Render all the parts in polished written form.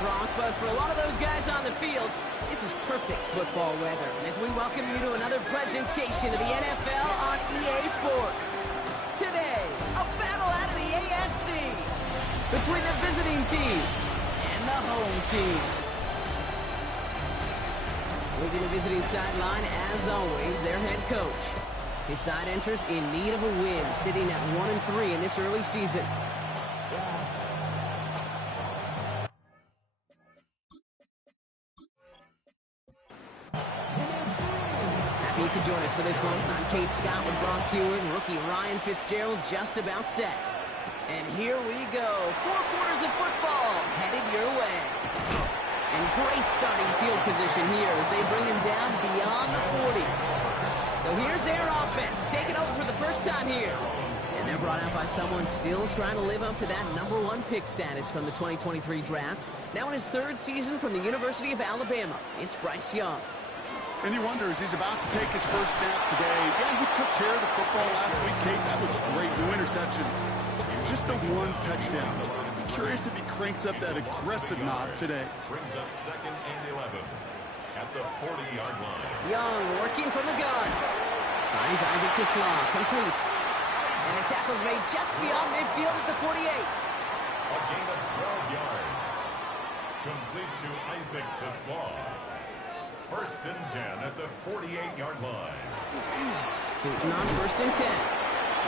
Brock, but for a lot of those guys on the fields, this is perfect football weather as we welcome you to another presentation of the NFL on EA Sports. Today, a battle out of the AFC between the visiting team and the home team. Leading the visiting sideline, as always, their head coach. His side enters in need of a win, sitting at 1-3 in this early season. Happy you could join us for this one. I'm Kate Scott with Brock Hewitt and rookie Ryan Fitzgerald just about set. And here we go. 4 quarters of football headed your way. And great starting field position here as they bring him down beyond the 40. So here's their offense, taking over for the first time here. And they're brought out by someone still trying to live up to that #1 pick status from the 2023 draft. Now in his 3rd season from the University of Alabama, it's Bryce Young. And he wonders, he's about to take his first snap today. Yeah, he took care of the football last week, Kate. That was great. No interceptions. Just the 1 touchdown. I'm curious if he cranks up that aggressive knob today. Brings up 2nd and 11 at the 40-yard line. Young working from the gun. Finds Isaac to Slaw, complete. And the tackle's made just beyond midfield at the 48. A gain of 12 yards. Complete to Isaac to Slaw. 1st and 10 at the 48-yard line. Taking on 1st and 10.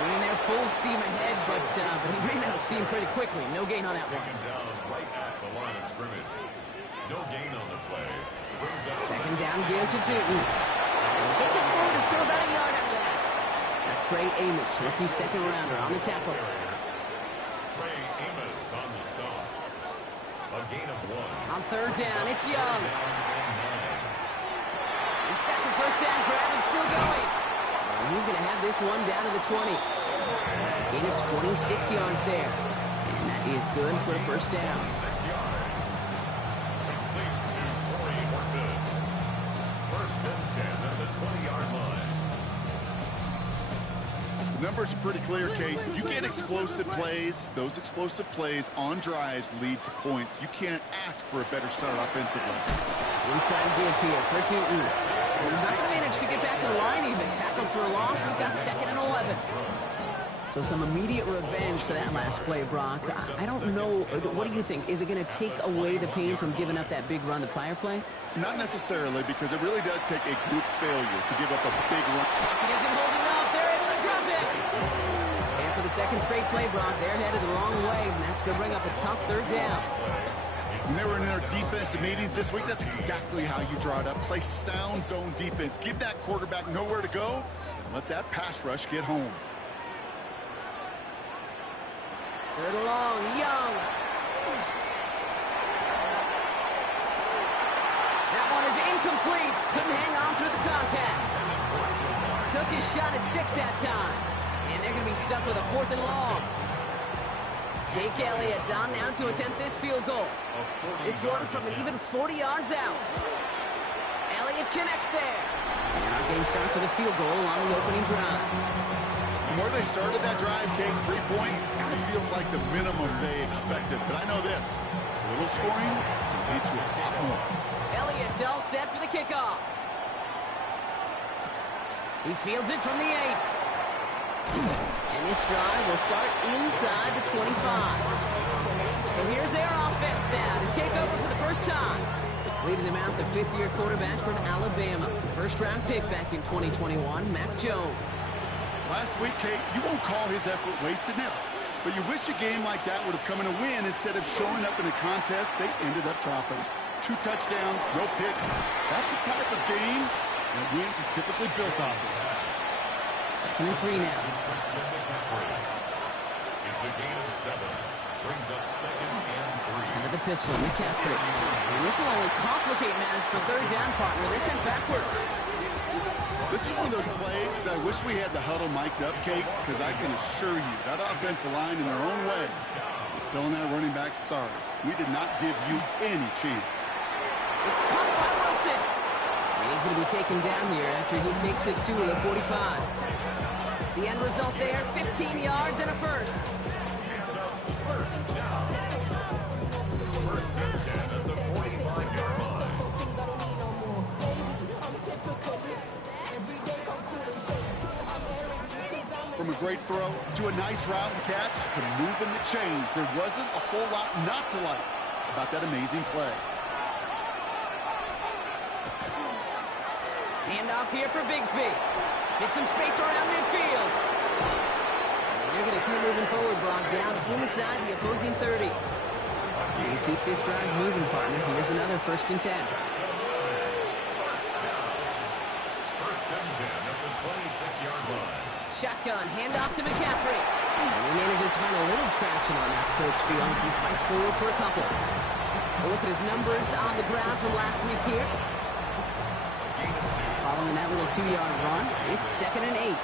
Winning their full steam ahead, but he ran out of steam pretty quickly. No gain on that one. Taken down right at the line of scrimmage. No gain on the play. Brings up 2nd down, give to Tootin. Gets it forward to still about a yard out of that. That's Trey Amos, rookie 2nd rounder on the tackle. Trey Amos on the stop. A gain of 1. On 3rd down, it's Young. He's got the 1st down grab and still going. And he's going to have this one down to the 20. Gain of 26 yards there. And that is good for a 1st down. 6 yards. Complete to Torrey Horton. 1st and 10 at the 20-yard line. The numbers are pretty clear, Kate. You get explosive plays. Those explosive plays on drives lead to points. You can't ask for a better start offensively. Inside give here for Tootin. He's not going to manage to get back to the line even. Tackled for a loss. We've got 2nd and 11. So some immediate revenge for that last play, Brock. I don't know. What do you think? Is it going to take away the pain from giving up that big run the prior play? Not necessarily, because it really does take a group failure to give up a big run. Pocket isn't holding up. They're able to drop it. And for the 2nd straight play, Brock, they're headed the wrong way, and that's going to bring up a tough 3rd down. When they were in their defensive meetings this week, that's exactly how you draw it up. Play sound zone defense. Give that quarterback nowhere to go, and let that pass rush get home. 3rd and long, Young. That one is incomplete. Couldn't hang on through the contact. Took his shot at 6 that time. And they're going to be stuck with a 4th and long. Jake Elliott on now to attempt this field goal. This one from an even 40 yards out. Elliott connects there. And our game starts with a field goal on the opening drive. From where they started that drive, Kate, 3 points, kind of feels like the minimum they expected. But I know this, a little scoring leads to a lot more. Elliott's all set for the kickoff. He fields it from the 8. And this drive will start inside the 25. So here's their offense now to take over for the first time. Leading them out, the 5th-year quarterback from Alabama. First-round pick back in 2021, Mac Jones. Last week, Kate, you won't call his effort wasted now. But you wish a game like that would have come in a win instead of showing up in a contest they ended up dropping. 2 touchdowns, no picks. That's the type of game that wins are typically built off of. 2nd and 3 now. It's a gain of 7. Brings up 2nd and 3. Under the pistol, McCaffrey. And this will only complicate matters for 3rd down, partner. They're sent backwards. This is one of those plays that I wish we had the huddle mic'd up, Kate, because I can assure you that offensive line in their own way is telling that running back, sorry, we did not give you any chance. It's caught by Wilson. And he's going to be taken down here after he takes it to the 45. The end result there, 15 yards and a first. First down. 1st and 10 at the from a great throw to a nice route and catch to moving the chains. There wasn't a whole lot not to like about that amazing play. Handoff here for Bigsby. Get some space around midfield. And they're going to keep moving forward, Brock, down inside the opposing 30. And keep this drive moving, partner. Here's another 1st and 10. First and 10 at the 26-yard line. Shotgun, handoff to McCaffrey. And he manages to find a little traction on that search field as he fights forward for a couple. A look at his numbers on the ground from last week here. Following that little 2-yard run, it's 2nd and 8.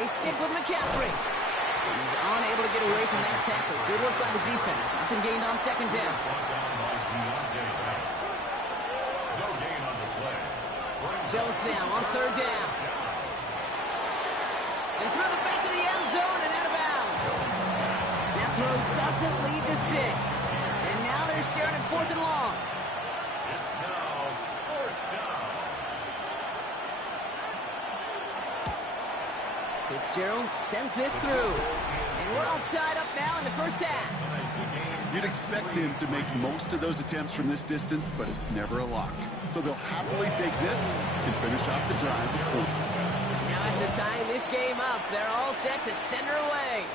They stick with McCaffrey. He's unable to get away from that tackle. Good work by the defense. Nothing gained on 2nd down. No gain on the play. Jones now on 3rd down. And through the back of the end zone and out of bounds. That throw doesn't lead to 6. And now they're staring at 4th and long. It's now 4th down. Fitzgerald sends this through. And we're all tied up now in the first half. You'd expect him to make most of those attempts from this distance, but it's never a lock. So they'll happily take this and finish off the drive with points. Now after tying this game up, they're all set to send her away.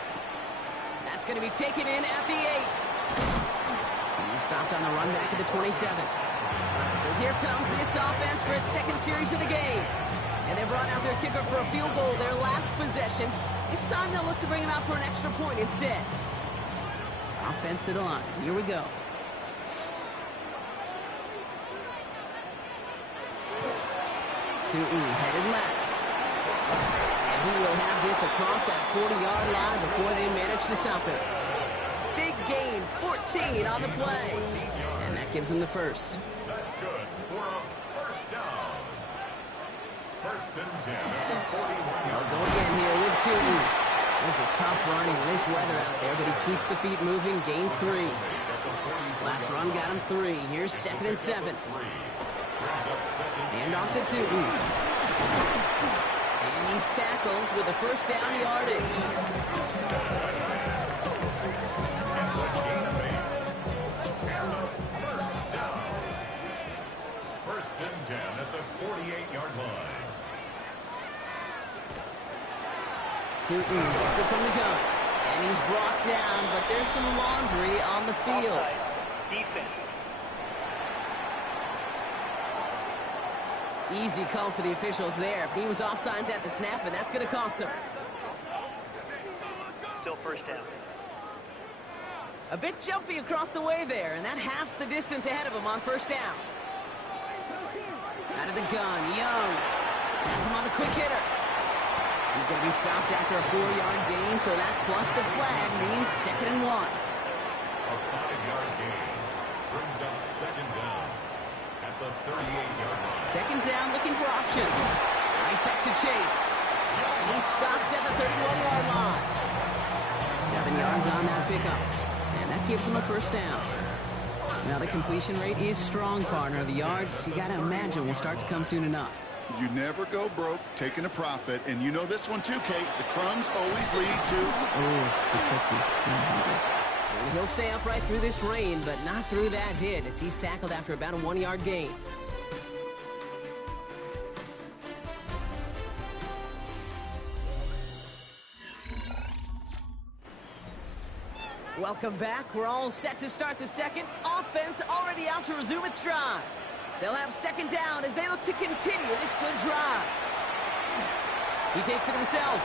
That's going to be taken in at the 8. And he's stopped on the run back at the 27. So here comes this offense for its 2nd series of the game. And they brought out their kicker for a field goal their last possession. This time they'll look to bring him out for an extra point instead. Offense to the line. Here we go. Tootin headed left. And he will have this across that 40-yard line before they manage to stop it. Big gain, 14 on the play. And that gives him the first. That's good for a first down. First and 10 at the 41-yard They'll go again here with Tootin. This is tough running in this weather out there, but he keeps the feet moving, gains 3. Last run got him 3. Here's 2nd and 7. And off to Tootin. And he's tackled with a first down yardage. It's a gain of 8. And a first down. First and 10 at the 48-yard line. Tootin gets it from the gun. And he's brought down, but there's some laundry on the field. Defense. Easy call for the officials there. He was offsides at the snap, and that's going to cost him. Still first down. A bit jumpy across the way there, and that halves the distance ahead of him on first down. Out of the gun, Young. Has him on the quick hitter. He's going to be stopped after a 4-yard gain, so that plus the flag means 2nd and 1. A 5-yard gain brings up 2nd down at the 38-yard line. 2nd down, looking for options. Right back to Chase. And he's stopped at the 31-yard line. 7 yards on that pickup. And that gives him a first down. Now the completion rate is strong, partner. The yards, you got to imagine, will start to come soon enough. You never go broke taking a profit, and you know this one too, Kate. The crumbs always lead to... And he'll stay upright through this rain, but not through that hit as he's tackled after about a 1-yard gain. Welcome back. We're all set to start the second. Offense already out to resume its drive. They'll have 2nd down as they look to continue this good drive. He takes it himself.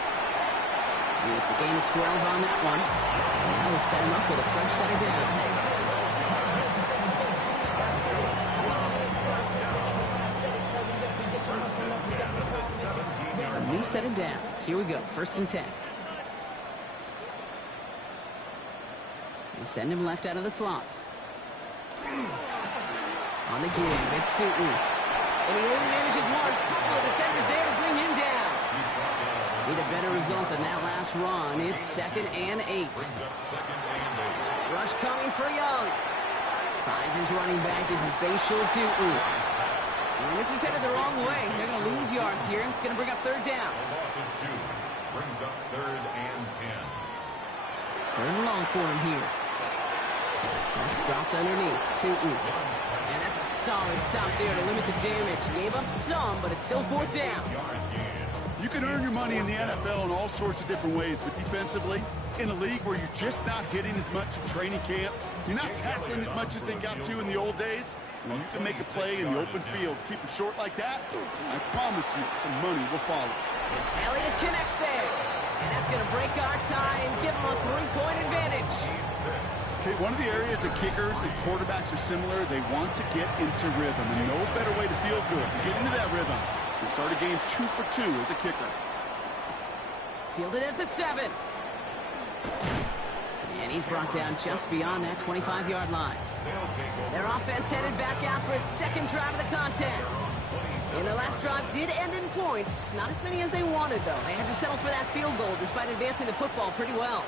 It's a gain of 12 on that one. And that will set him up with a fresh set of downs. It's a new set of downs. Here we go. 1st and 10. We send him left out of the slot. On the give, it's Tootin. And he only manages one. Couple of defenders there to bring him down. Need a better result than that last run. It's 2nd and 8. Rush coming for Young. Finds his running back. This is Bashul to And this is headed the wrong way. They're going to lose yards here. It's going to bring up third down. A loss of 2 brings up 3rd and 10. Third and long for him here. That's dropped underneath to And that's a solid stop there to limit the damage. Gave up some, but it's still 4th down. You can earn your money in the NFL in all sorts of different ways, but defensively, in a league where you're just not hitting as much in training camp, you're not tackling as much as they got to in the old days, when you can make a play in the open field, keep them short like that, I promise you some money will follow. Elliott connects there. And that's going to break our tie and give them a 3-point advantage. Okay, one of the areas that kickers and quarterbacks are similar, they want to get into rhythm, and no better way to feel good to get into that rhythm and start a game 2 for 2 as a kicker. Fielded at the 7. And he's brought down just beyond that 25-yard line. Their offense headed back out for its second drive of the contest. And the last drive did end in points. Not as many as they wanted, though. They had to settle for that field goal despite advancing the football pretty well.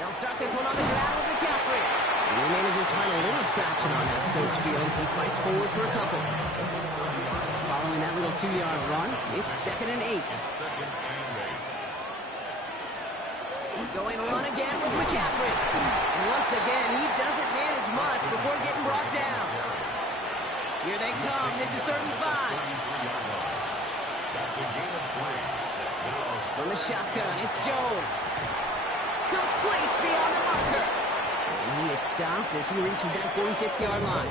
They'll start this one on the ground with McCaffrey. And he manages to find a little traction on that search field as he fights forward for a couple. Following that little 2-yard run, it's 2nd and 8. Going run again with McCaffrey. And once again, he doesn't manage much before getting brought down. Here they come. This is 3rd and 5. That's a gain of 3. From the shotgun, it's Jones. Complete beyond the marker. And he is stopped as he reaches that 46-yard line.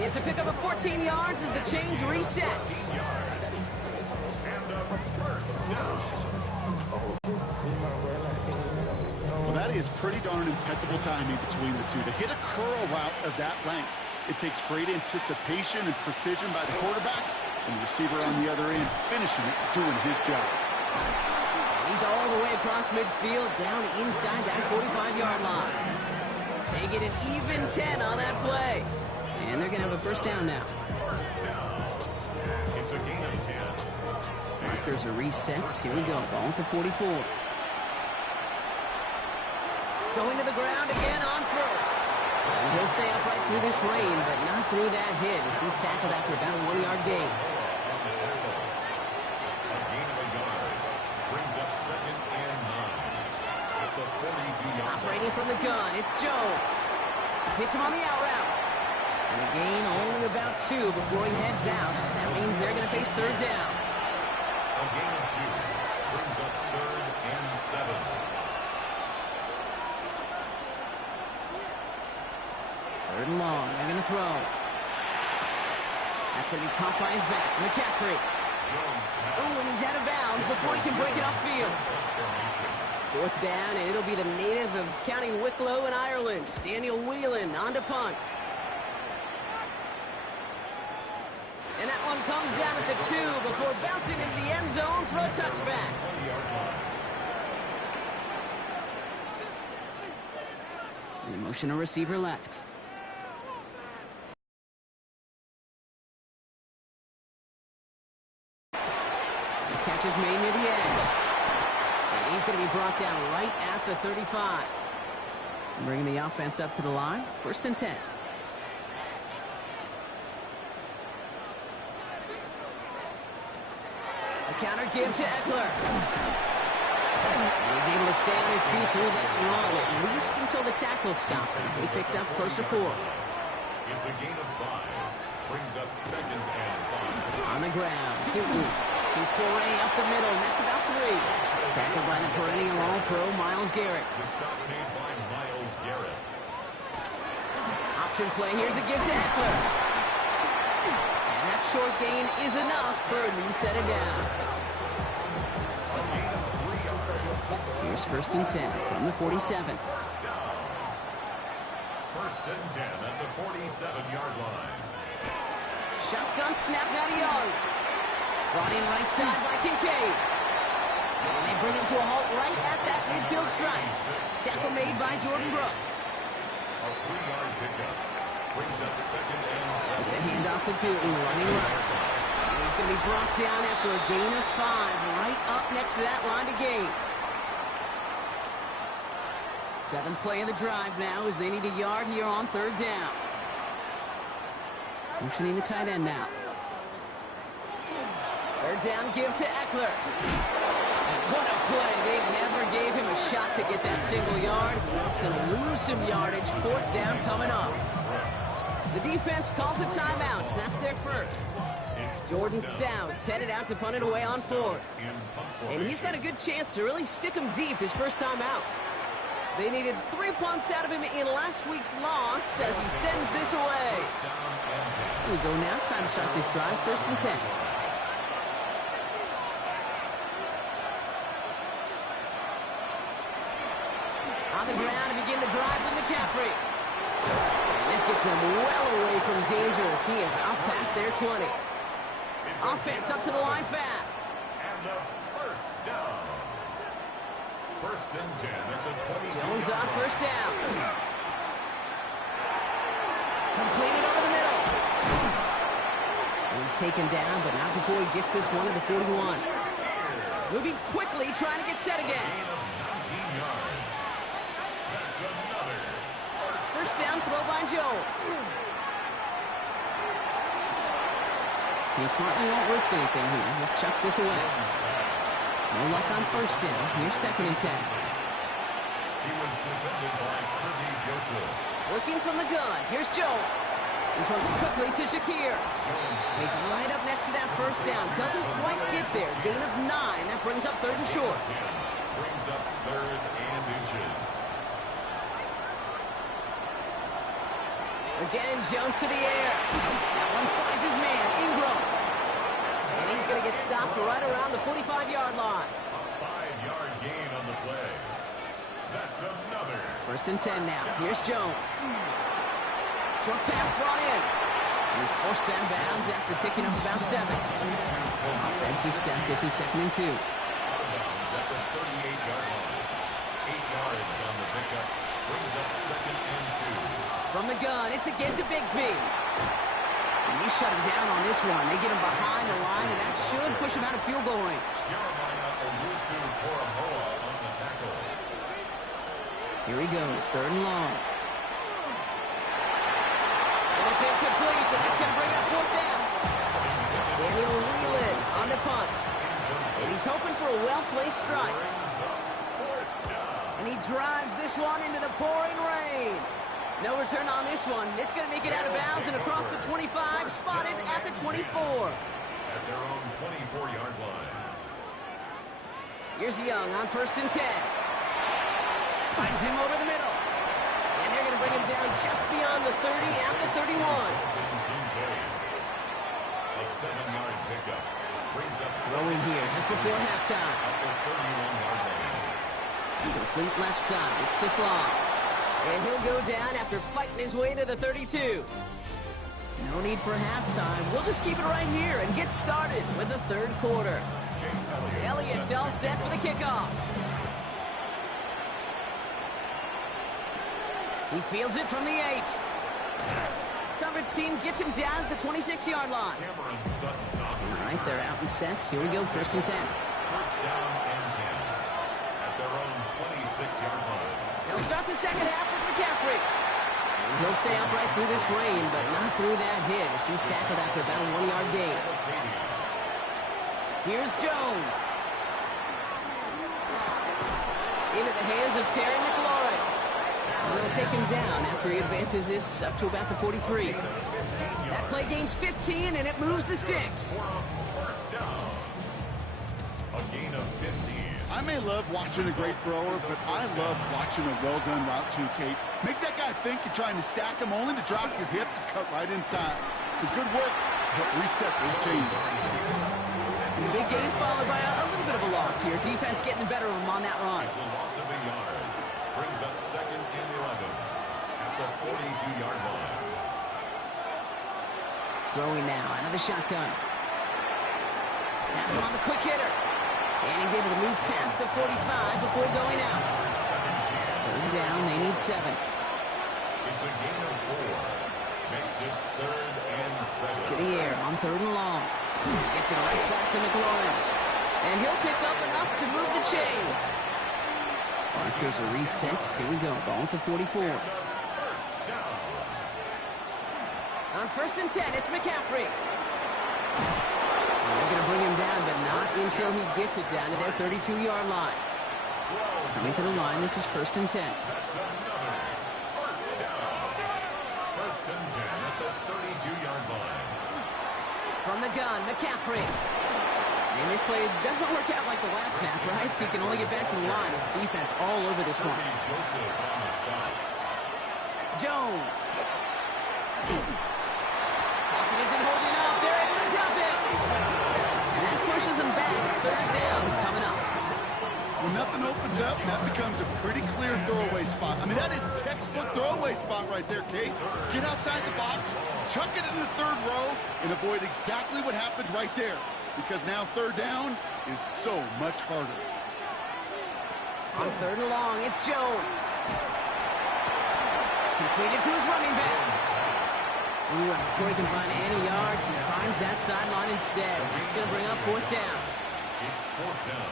It's a pickup of 14 yards as the chains reset. Well, that is pretty darn impeccable timing between the two. To hit a curl route of that length, it takes great anticipation and precision by the quarterback, and the receiver on the other end finishing it, doing his job. He's all the way across midfield, down inside that 45-yard line. They get an even 10 on that play. And they're going to have a first down now. It's a gain of 10. Markers are reset. Here we go. Ball at the 44. Going to the ground again on first. And he'll stay upright through this rain, but not through that hit as he's tackled after about a 1-yard gain. A gain of a yard brings up 2nd and 9. It's a 42-yard. Operating from the gun, it's Jones. Hits him on the out route. And a gain only about 2 before he heads out. That means they're going to face 3rd down. A gain of 2 brings up 3rd and 7. 3rd and long. They're going to throw. That's going to be caught by his back. McCaffrey. Oh, and he's out of bounds before he can break it upfield. 4th down, and it'll be the native of County Wicklow in Ireland, Daniel Whelan, on to punt. And that one comes down at the 2 before bouncing into the end zone for a touchback. The motion a receiver left. The catch is made near the edge. And he's going to be brought down right at the 35. Bringing the offense up to the line. 1st and 10. A counter give to Eckler. And he's able to stay on his feet through that run, at least until the tackle stops him. He picked up close to 4. It's a gain of 5. Brings up 2nd and 5. On the ground, Tootin. He's foray up the middle, and that's about 3. Tackled by the perennial All-Pro, Myles Garrett. The stop made by Myles Garrett. Option play, here's a give to Eckler. And that short gain is enough for a new set of down. Here's 1st and 10 from the 47. 1st and 10 at the 47-yard line. Shotgun snap, Matty Young. Brought in right side by Kincaid. And they bring him to a halt right at that midfield stripe. Tackle made by Jordan Brooks. A 3-yard pickup brings up 2nd and 7. It's a handoff to Tootin, running right. And he's going to be brought down after a gain of 5, right up next to that line to gain. Seventh play of the drive now as they need a yard here on third down. Motioning the tight end now. Third down, give to Eckler. And what a play. They never gave him a shot to get that single yard. He's going to lose some yardage. Fourth down coming up. The defense calls a timeout. That's their first. Jordan Stout's headed out to punt it away on fourth. And he's got a good chance to really stick him deep his first time out. They needed 3 punts out of him in last week's loss as he sends this away. Here we go now. Time to start this drive. First and 10. On the ground to begin the drive with McCaffrey. And this gets him well away from danger as he is up past their 20. Offense up to the line fast. And the first down. First and 10 at the 20. Jones on first down. Completed over the middle. And he's taken down, but not before he gets this one to the 41. Moving quickly, trying to get set again. First down throw by Jones. He smartly won't risk anything here. Just chucks this away. No luck on first down. Here's second and 10. He was defended by Kirby Joseph. Working from the gun. Here's Jones. This one's quickly to Shakir. He's right up next to that first down. Doesn't quite get there. Gain of 9. That brings up third and short. Brings up third and inches. Again, Jones to the air. That one finds his man, Ingram. And he's going to get stopped right around the 45-yard line. A 5-yard gain on the play. That's another. First and 10 now. Here's Jones. Short pass brought in. And he's forced out of bounds after picking up about 7. Offense is set. This is second and 2. Out of bounds at the 38-yard line. 8 yards on the pickup. Brings up second and 2. From the gun, it's again to Bigsby. And they shut him down on this one. They get him behind the line, and that should push him out of field goal range. Jeremiah Owusu-Koramoah on the tackle. Here he goes, third and long. And it's incomplete, and that's going to bring up fourth down. Daniel Whelan on the punt. And he's hoping for a well-placed strike. And he drives this one into the pouring rain. No return on this one. It's going to make it out of bounds and across the 25, spotted at the 24. At their own 24-yard line. Here's Young on first and 10. Finds him over the middle. And they're going to bring him down just beyond the 30 at the 31. A 7-yard pickup. Brings up Throwing here just before halftime. at the 31-yard line. Complete left side. It's just long. And he'll go down after fighting his way to the 32. No need for halftime. We'll just keep it right here and get started with the third quarter. Elliott's all set for the kickoff. He fields it from the 8. Coverage team gets him down at the 26-yard line. All right, they're out and set. Here we go, first and 10. First down and 10 at their own 26-yard line. They'll start the second half with McCaffrey. And he'll stay upright through this rain, but not through that hit as he's tackled after about a 1-yard gain. Here's Jones. Into the hands of Terry McLaurin. And they'll take him down after he advances this up to about the 43. That play gains 15, and it moves the sticks. First down. A gain of 15. I may love watching a great thrower, but I love watching a well-done route too, Kate. Make that guy think you're trying to stack him, only to drop your hips and cut right inside. It's a good work to help reset those changes. And the big gain followed by a little bit of a loss here. Defense getting the better of him on that run. It's a loss of a yard. Brings up second and 11 at the 42-yard line. Throwing now out of the shotgun. That's him on the quick hitter. And he's able to move past the 45 before going out. Third down, they need 7. It's a gain of 4. Makes it third and 7. To the air on third and long. Gets it right back to McLaurin. And he'll pick up enough to move the chains. Markers are reset. Here we go. Ball at the 44. On 1st and 10, it's McCaffrey. And they're going to bring him down, but not until he gets it down to their 32-yard line. Coming to the line, this is 1st and 10. That's another first down. 1st and 10 at the 32-yard line. From the gun, McCaffrey. And this play doesn't work out like the last snap, right? So he can only get back to the line as the defense all over this one. Joseph on the stop. Jones. Pocket isn't holding up. They're able to drop it. And that pushes them back. 3rd down coming up. When nothing opens up, that becomes a pretty clear throwaway spot. I mean, that is textbook throwaway spot right there, Kate. Get outside the box, chuck it in the 3rd row, and avoid exactly what happened right there. Because now 3rd down is so much harder. On 3rd and long, it's Jones. Completed to his running back. Ooh, and before he can find any yards, he finds that sideline instead. That's going to bring up 4th down. It's 4th down.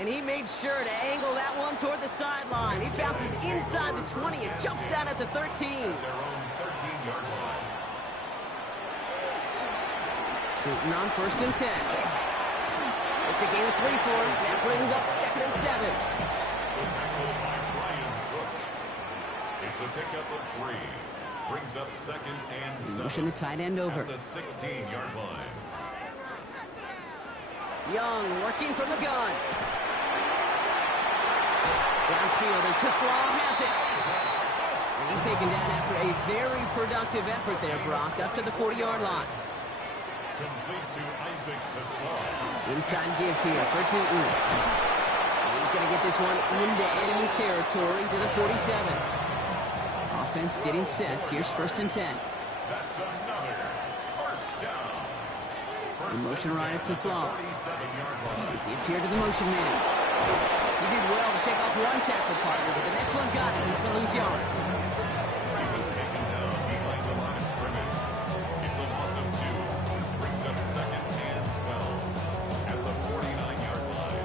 And he made sure to angle that one toward the sideline. He bounces inside the 20 and jumps out at the 13. Their own 13-yard line. Tootin on 1st and 10. It's a gain of 3 for him. That brings up 2nd and 7. The tackle by Brian Cook. It's a pickup of 3. Brings up 2nd and 7. Motion the tight end over. At the 16-yard line. Young working from the gun. Downfield, and Tislau has it. And he's taken down after a very productive effort there, Brock, up to the 40-yard line. Complete to Isaac Tislau. Inside give here for Tootin. He's going to get this one into enemy territory to the 47. Offense getting set. Here's 1st and 10. That's another first down. The motion right is Tislau. 47-yard line. Give here to the motion man. He did well to shake off one tackle partner, but the next one got him. He's going to lose yards. He was taken down behind the line of scrimmage. It's a loss of 2. Brings up 2nd and 12 at the 49-yard line.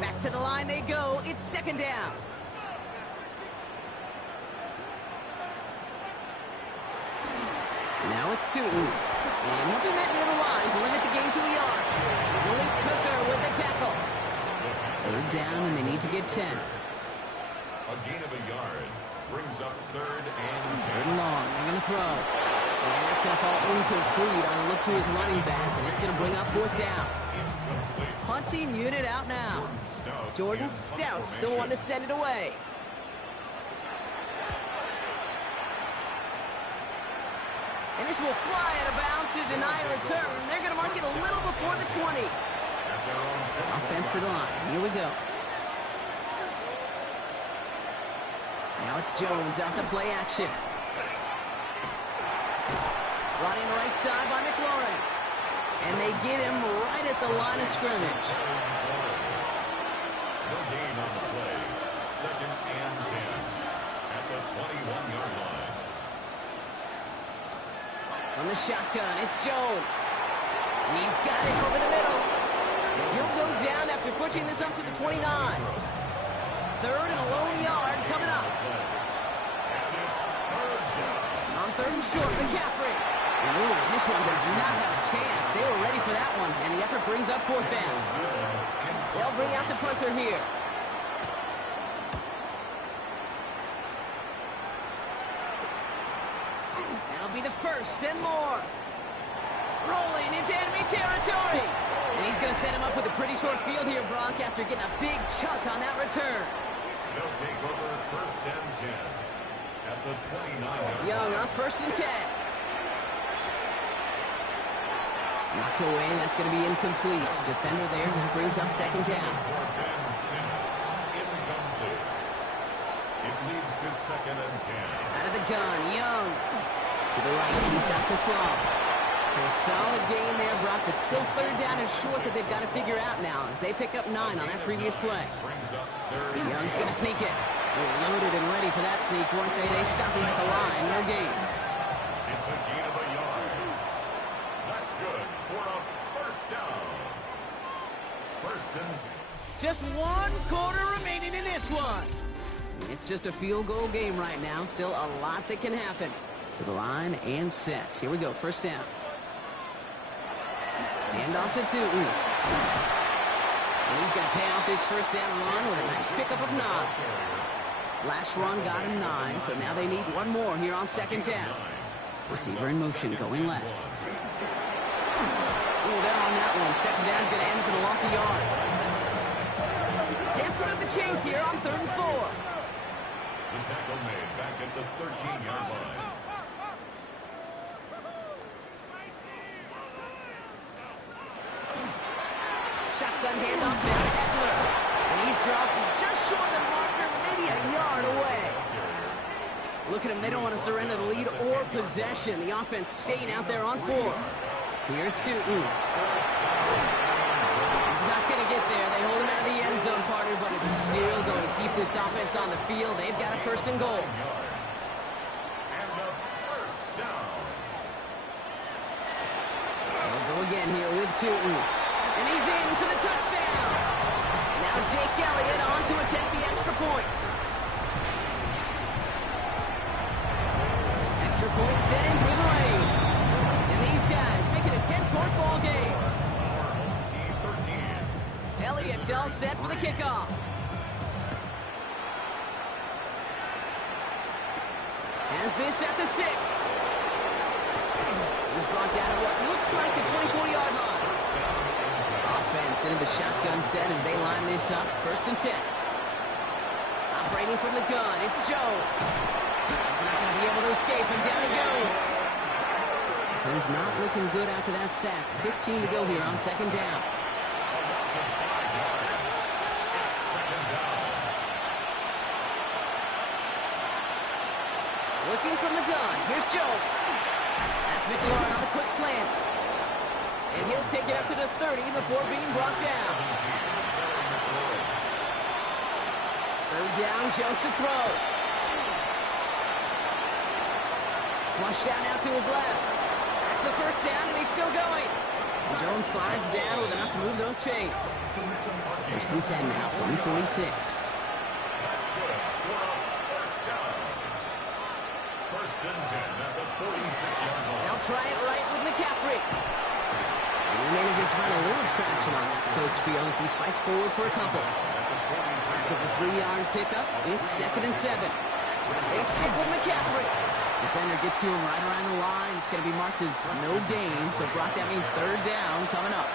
Back to the line they go. It's 2nd down. Now it's Tootin. And he'll be met near the line to limit the gain to a yard. Willie Cooker with the tackle. 3rd down, and they need to get 10. A gain of a yard. Brings up 3rd and 3rd 10. and long. They're going to throw. And that's going to fall incomplete on a look to his running back, and it's going to bring up 4th down. Punting unit out now. Jordan Stout's the one to send it away. And this will fly out of bounds to deny a return. They're going to mark it a little before the 20. Offense to the line. Here we go. Now it's Jones out to play action. Brought in right side by McLaurin. And they get him right at the line of scrimmage. No gain on the play. 2nd and 10 at the 21-yard line. On the shotgun, it's Jones. He's got it over the middle. And he'll go down after pushing this up to the 29. 3rd and a lone yard coming up. On 3rd and short, McCaffrey. Ooh, this one does not have a chance. They were ready for that one, and the effort brings up 4th down. They'll bring out the punter here. That'll be the 1st and more. Rolling into enemy territory. And he's going to set him up with a pretty short field here, Brock, after getting a big chunk on that return. They'll take over 1st and 10 at the 29. Young on 1st and 10. Knocked away, that's going to be incomplete. Defender there, that brings up 2nd down. Incomplete. It leads to 2nd and 10. Out of the gun, Young. To the right, he's got Tislau. So a solid gain there, Brock, but still 3rd down and short that they've got to figure out now as they pick up 9 on that previous play. Young's going to sneak it. They're loaded and ready for that sneak, weren't they? They stop him at the line. No gain. It's a gain of a yard. That's good for a 1st down. 1st and 10. Just 1 quarter remaining in this one. It's just a field goal game right now. Still a lot that can happen. To the line and set. Here we go. First down. Hand off to Tootin. And he's going to pay off his first down run with a nice pickup of 9. Last run got him 9, so now they need 1 more here on second down. Receiver in motion, going left. Down on that one. Second down is going to end for the loss of yards. Chance to move the chains here on 3rd and 4. The tackle made back at the 13-yard line. Shotgun handoff now to Eckler. And he's dropped just short of the marker, maybe a yard away. Look at him. They don't want to surrender the lead or possession. The offense staying out there on 4. Here's Tootin. He's not going to get there. They hold him out of the end zone, partner, but it is still going to keep this offense on the field. They've got a 1st and goal. And a first down. They'll go again here with Tootin. And he's in for the touchdown. Now Jake Elliott on to attempt the extra point. Extra point set in through the range. And these guys make it a 10-point ball game. Elliott's all set for the kickoff. Has this at the 6. He's brought down at what looks like the 24-yard line. Offense into the shotgun set as they line this up. 1st and 10. Operating from the gun, it's Jones. He's not going to be able to escape, and down he goes. He's not looking good after that sack. 15 to go here on second down. Looking from the gun. Here's Jones. That's McLaurin on the quick slant. And he'll take it up to the 30 before being brought down. 3rd down, Jones to throw. Flush down out to his left. That's the 1st down, and he's still going. And Jones slides down with enough to move those chains. 1st and 10 now, from 46. That's good for a first down. 1st and 10 at the 46-yard line. They'll try it right with McCaffrey. And he manages to find a little traction on that search field as he fights forward for a couple. After the 3-yard pickup, it's 2nd and 7. They stick with McCaffrey. Defender gets to him right around the line. It's going to be marked as no gain, so Brock, that means 3rd down coming up.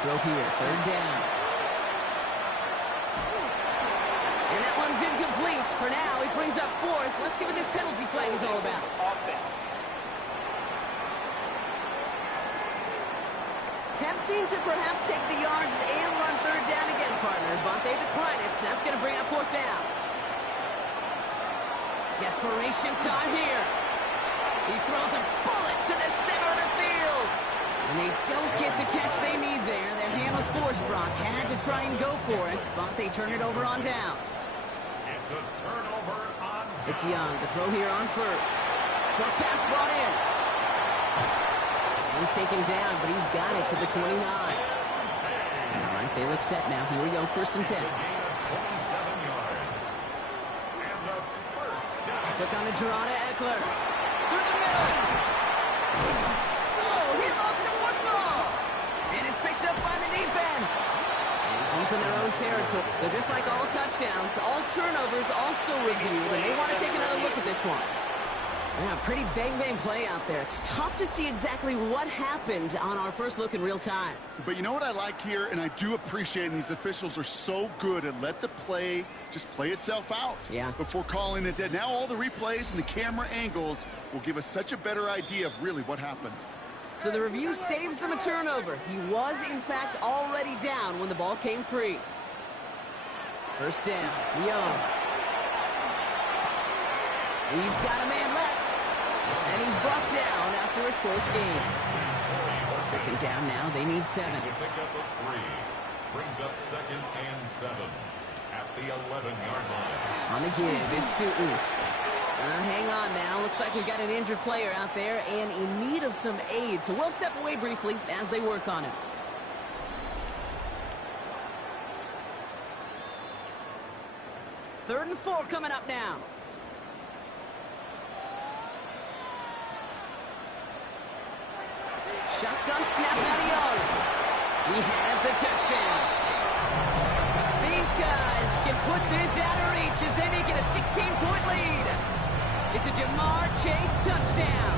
Throw here, 3rd down. And that one's incomplete. For now, it brings up 4th. Let's see what this penalty flag is all about. Tempting to perhaps take the yards and run 3rd down again, partner, but they decline it, so that's going to bring up 4th down. Desperation time here. He throws a bullet to the center of the field. And they don't get the catch they need there. Their hand was forced, Brock. Had to try and go for it, but they turn it over on downs. It's a turnover on downs. It's Young to throw here on 1st. Short pass brought in. He's taken down, but he's got it to the 29. All right, they look set now. Here we go, 1st and 10. Look on the draw to Eckler. Through the middle. Oh, he lost the football. And it's picked up by the defense. And deep in their own territory. So just like all touchdowns, all turnovers also reviewed, and they want to take another look at this one. Yeah, pretty bang-bang play out there. It's tough to see exactly what happened on our first look in real time. But you know what I like here, and I do appreciate, and these officials are so good at let the play just play itself out before calling it dead. Now all the replays and the camera angles will give us such a better idea of really what happened. So the review saves them a turnover. He was, in fact, already down when the ball came free. 1st down, Young. He's got a man left. And he's brought down after a short gain. 2nd down now. They need 7. It's a pickup of 3. Brings up 2nd and 7 at the 11-yard line. On the give, it's Tootin. Hang on now. Looks like we've got an injured player out there and in need of some aid. So we'll step away briefly as they work on him. 3rd and 4 coming up now. Shotgun snap out of Young. He has the touchdown. These guys can put this out of reach as they make it a 16-point lead. It's a Jamar Chase touchdown.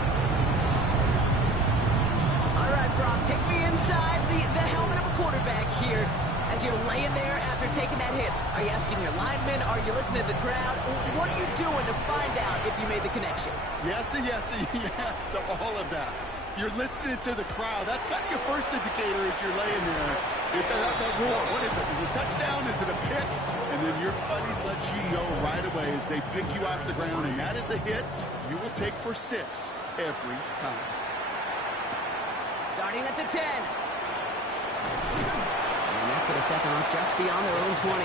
All right, Brock, take me inside the helmet of a quarterback here as you're laying there after taking that hit. Are you asking your linemen? Are you listening to the crowd? What are you doing to find out if you made the connection? Yes, and yes, and yes to all of that. You're listening to the crowd. That's kind of your first indicator as you're laying there. That roar, what is it? Is it a touchdown? Is it a pick? And then your buddies let you know right away as they pick you off the ground, and that is a hit you will take for 6 every time. Starting at the 10. And that's going to set them up just beyond their own 20.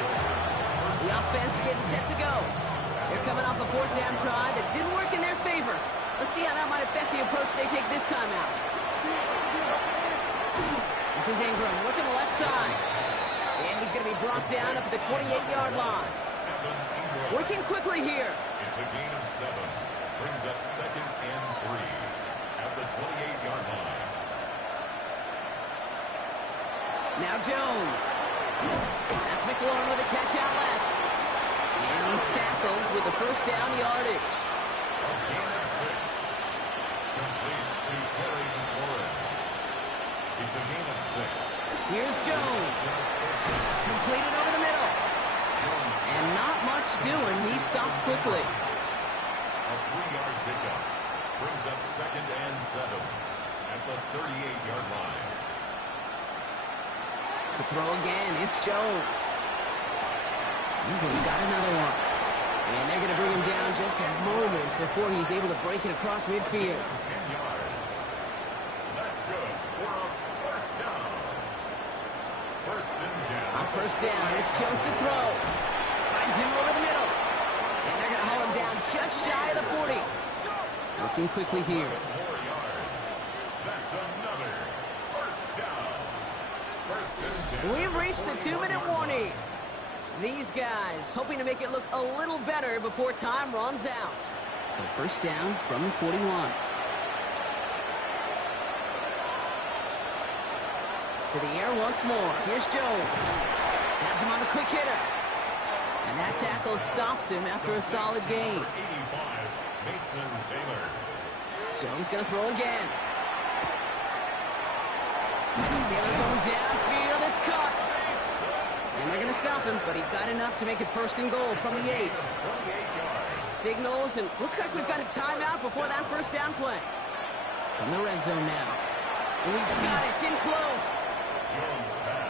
The offense getting set to go. They're coming off a 4th down try that didn't work in their favor. Let's see how that might affect the approach they take this time out. This is Ingram working the left side. And he's going to be brought down up at the 28-yard line. Working quickly here. It's a gain of 7. Brings up 2nd and 3 at the 28-yard line. Now Jones. That's McLaurin with a catch out left. And he's tackled with the 1st down yardage. A gain of 6. Complete to Terry McLaurin. It's a gain of 6. Here's Jones. Completed over the middle. And not much doing. He stopped quickly. A 3-yard pickup. Brings up 2nd and 7 at the 38-yard line. To throw again, it's Jones. Ingram's got another one. And they're going to bring him down just a moment before he's able to break it across midfield. 10 yards. That's good for a 1st down. 1st and 10. On 1st down, it's Jones to throw. Finds him over the middle. And they're going to haul him down just shy of the 40. Working quickly here. 4 yards. That's another 1st down. 1st and 10. We've reached the 2-minute warning. These guys hoping to make it look a little better before time runs out. So 1st down from the 41. To the air once more. Here's Jones. Has him on the quick hitter. And that tackle stops him after a solid gain. 85, Mason Taylor. Jones going to throw again. Taylor going downfield. It's caught. And they're going to stop him, but he got enough to make it 1st and goal from the 8. 28 yards. Signals, and looks like we've got a timeout before that 1st down play. From the red zone now. And he's got it. It's in close.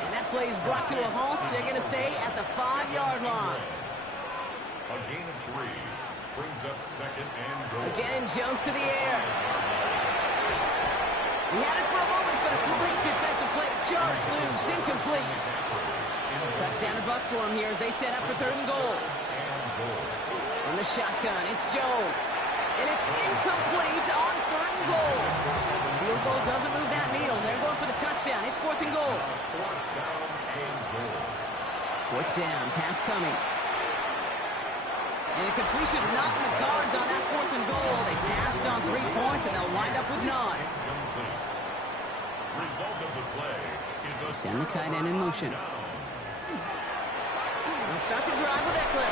And that play is brought to a halt, they're going to say, at the 5-yard line. A gain of 3. Brings up 2nd and goal. Again, Jones to the air. He had it for a moment, but a great defensive play to jar it loose. Incomplete. Touchdown or bust for him here as they set up for 3rd and goal. From the shotgun, it's Jones. And it's incomplete on 3rd and goal. Field goal doesn't move that needle. They're going for the touchdown. It's 4th and goal. 4th down, pass coming. And a completion not in the cards on that 4th and goal. They passed on 3 points, and they'll wind up with none. Result of the play is a Send the tight end in motion. They'll start the drive with Eckler.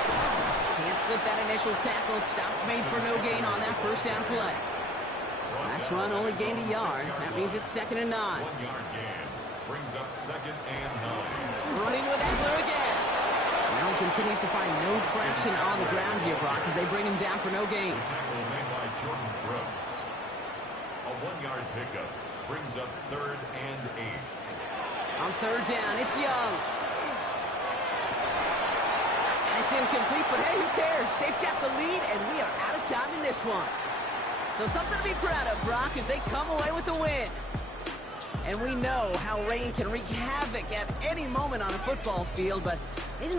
Can't slip that initial tackle. Stops made for no gain on that 1st down play. Last run only gained a yard. That means it's 2nd and 9. 1-yard gain. Brings up 2nd and 9. Running with Eckler again. Now he continues to find no traction on the ground here, Brock, as they bring him down for no gain. Tackle made by Jordan Brooks. A 1-yard pickup. Brings up 3rd and 8. On 3rd down, it's Young. And it's incomplete, but hey, who cares? They've got the lead, and we are out of time in this one. So something to be proud of, Brock, as they come away with a win. And we know how rain can wreak havoc at any moment on a football field, but they didn't